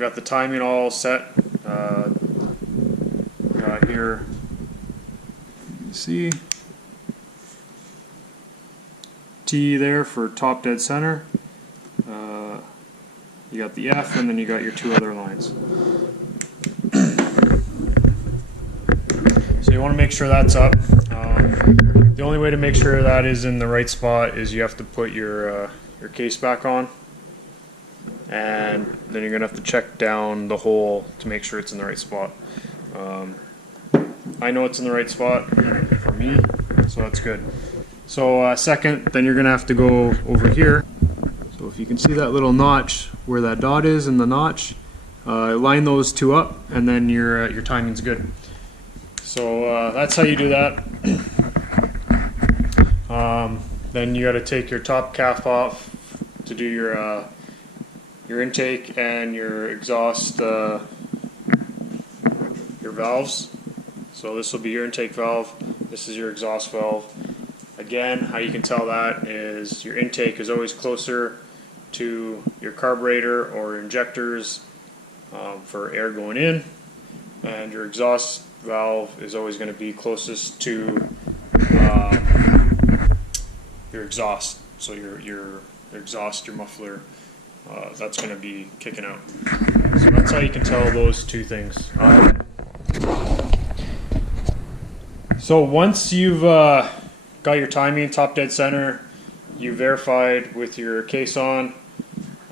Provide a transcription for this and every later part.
we got the timing all set. Got here, you see T there for top dead center. You got the F, and then you got your two other lines. So you want to make sure that's up. The only way to make sure that is in the right spot is you have to put your case back on, and then you're gonna have to check down the hole to make sure it's in the right spot. I know it's in the right spot for me, so that's good. So second, then you're gonna have to go over here. So if you can see that little notch where that dot is in the notch, line those two up, and then your timing's good. So that's how you do that. Then you got to take your top cap off to do your intake and your exhaust, your valves. So this will be your intake valve. This is your exhaust valve. Again, how you can tell that is your intake is always closer to your carburetor or injectors for air going in, and your exhaust valve is always going to be closest to your exhaust. So your exhaust, your muffler, that's going to be kicking out. So that's how you can tell those two things. So once you've got your timing top dead center, you verified with your case on,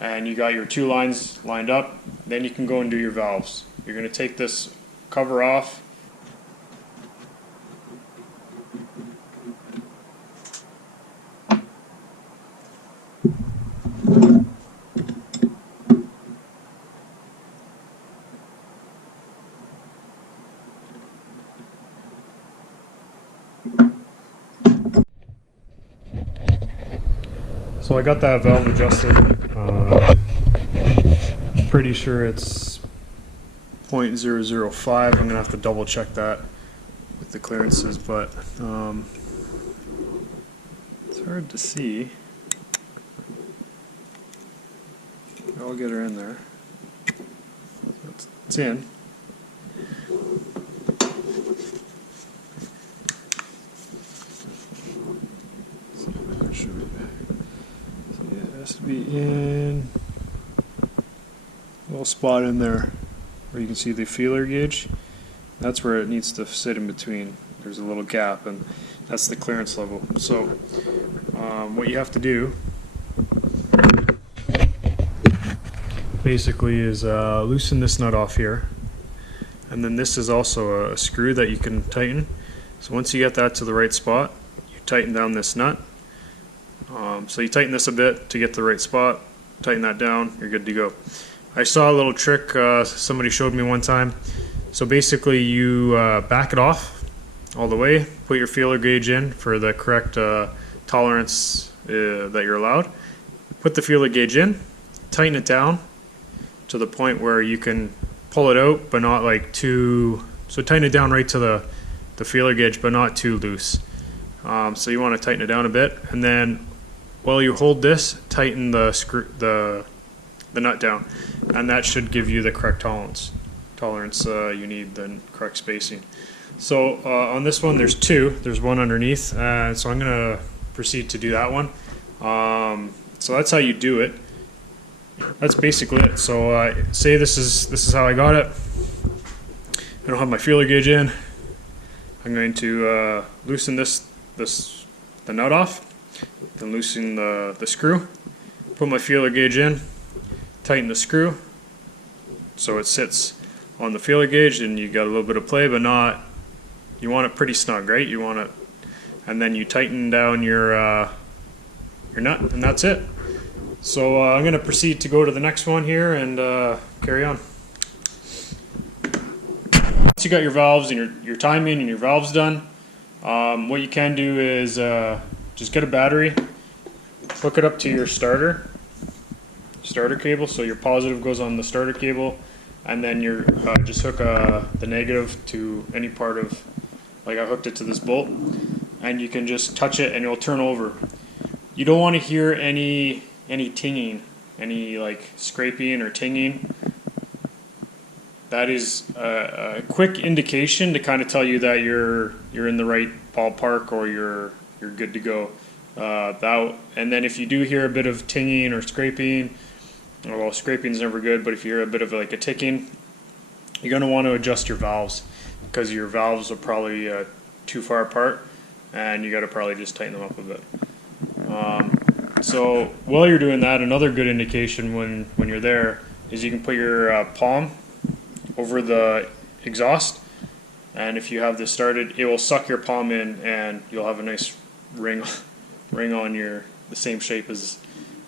and you got your two lines lined up, then you can go and do your valves. You're going to take this cover off. So I got that valve adjusted. Pretty sure it's 0.005. I'm gonna have to double check that with the clearances, but it's hard to see. I'll get her in there. It's in. It has to be in a little spot in there where you can see the feeler gauge. That's where it needs to sit in between. There's a little gap, and that's the clearance level. So what you have to do basically is loosen this nut off here, and then this is also a screw that you can tighten. So once you get that to the right spot, you tighten down this nut. So you tighten this a bit to get to the right spot, tighten that down, you're good to go. I saw a little trick somebody showed me one time. So basically you back it off all the way, put your feeler gauge in for the correct tolerance that you're allowed, put the feeler gauge in, tighten it down to the point where you can pull it out, but not like too, so tighten it down right to the feeler gauge, but not too loose. So you want to tighten it down a bit, and then while you hold this, tighten the screw, the nut down, and that should give you the correct tolerance you need, the correct spacing. So on this one there's two, there's one underneath, so I'm going to proceed to do that one. So that's how you do it. That's basically it. So say this is how I got it. I don't have my feeler gauge in. I'm going to loosen the nut off, then loosen the screw, put my feeler gauge in, tighten the screw so it sits on the feeler gauge, and you got a little bit of play, but not, you want it pretty snug, right? You want it, and then you tighten down your nut, and that's it. So I'm going to proceed to go to the next one here and carry on. Once you got your valves and your timing and your valves done, what you can do is just get a battery, hook it up to your starter cable, so your positive goes on the starter cable, and then you're just hook the negative to any part of, like I hooked it to this bolt, and you can just touch it and it'll turn over. You don't want to hear any tinging, any like scraping or tinging. that is a quick indication to kind of tell you that you're in the right ballpark, or you're good to go. And then if you do hear a bit of tinging or scraping, well, scraping is never good, but if you hear a bit of like a ticking, you're going to want to adjust your valves, because your valves are probably too far apart, and you got to probably just tighten them up a bit. So while you're doing that, another good indication when you're there is you can put your palm over the exhaust, and if you have this started, it will suck your palm in, and you'll have a nice ring on the same shape as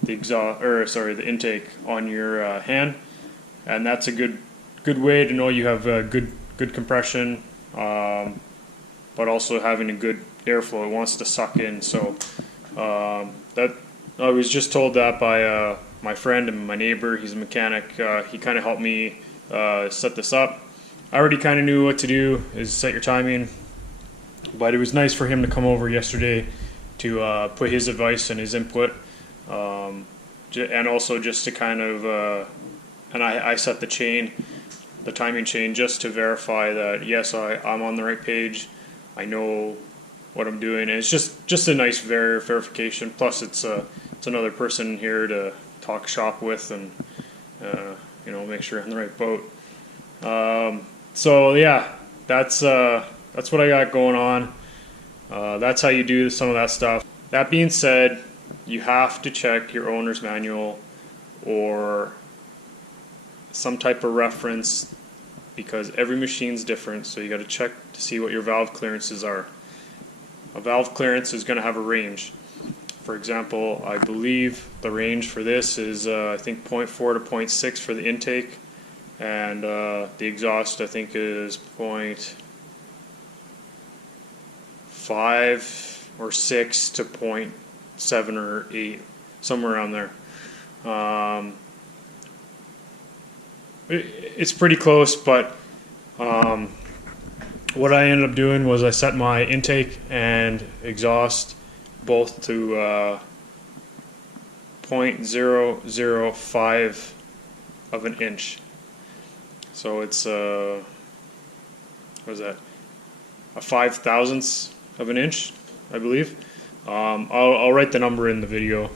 the the intake on your hand, and that's a good way to know you have good compression, but also having a good airflow. It wants to suck in. So that I was just told that by my friend and my neighbor. He's a mechanic. He kind of helped me set this up. I already kind of knew what to do, is set your timing, but it was nice for him to come over yesterday to put his advice and his input, and also just to kind of and I set the timing chain, just to verify that yes, I'm on the right page, I know what I'm doing, and it's just a nice verification. Plus it's another person here to talk shop with, and make sure you're on the right boat. So yeah, that's what I got going on. That's how you do some of that stuff. That being said, you have to check your owner's manual or some type of reference, because every machine's different, so you got to check to see what your valve clearances are. A valve clearance is going to have a range. For example, I believe the range for this is I think 0.4 to 0.6 for the intake, and the exhaust I think is 0.5 or 6 to 0.7 or 8, somewhere around there. It's pretty close, but what I ended up doing was I set my intake and exhaust both to 0.005 of an inch. So it's what is that? A 5/1000th of an inch, I believe. I'll write the number in the video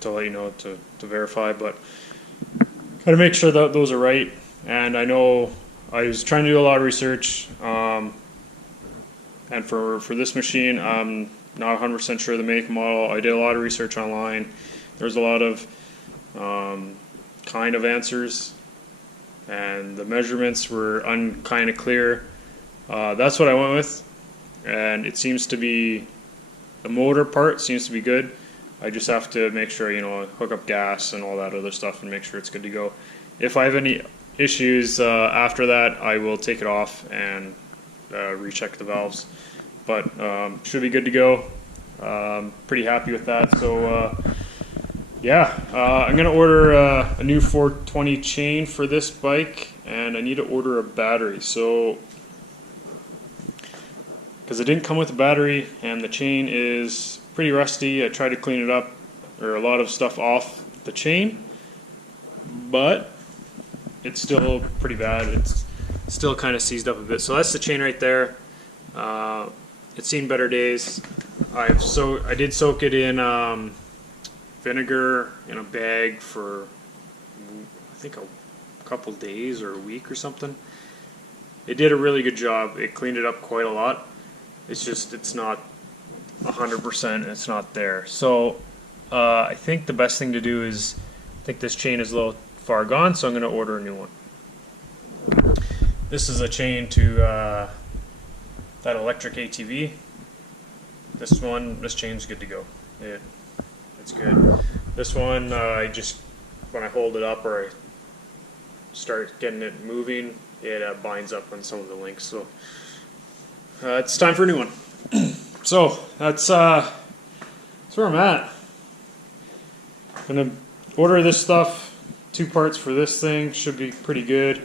to let you know to verify, but gotta make sure that those are right. And I know I was trying to do a lot of research, and for this machine, I'm not 100% sure the make and model. I did a lot of research online. There's a lot of kind of answers, and the measurements were kind of clear. That's what I went with, and it seems to be, the motor part seems to be good. I just have to make sure, hook up gas and all that other stuff and make sure it's good to go. If I have any issues after that, I will take it off and recheck the valves. But should be good to go. Pretty happy with that. So yeah, I'm gonna order a new 420 chain for this bike, and I need to order a battery. So because it didn't come with a battery, and the chain is pretty rusty. I tried to clean it up, or a lot of stuff off the chain, but it's still pretty bad. It's still kind of seized up a bit. So that's the chain right there. It's seen better days. I did soak it in vinegar in a bag for I think a couple days or a week or something. It did a really good job. It cleaned it up quite a lot. It's not 100%. It's not there. So I think the best thing to do is, I think this chain is a little far gone, so I'm going to order a new one. This is a chain to that electric ATV. This chain's good to go. It's good. This one, when I hold it up or I start getting it moving, it binds up on some of the links. So it's time for a new one. So that's where I'm at. Gonna order this stuff. 2 parts for this thing, should be pretty good.